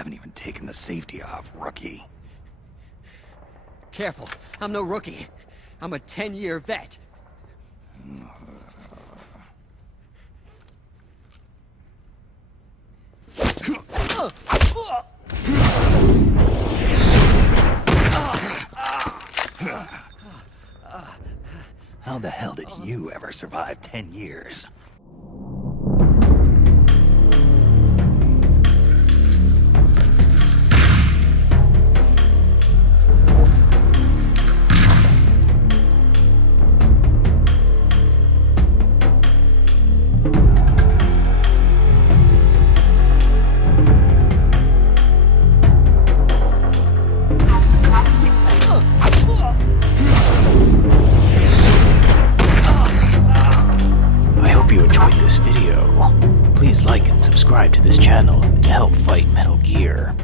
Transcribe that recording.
haven't even taken the safety off, rookie. Careful, I'm no rookie. I'm a 10-year vet. How the hell did you ever survive 10 years? Please like and subscribe to this channel to help fight Metal Gear.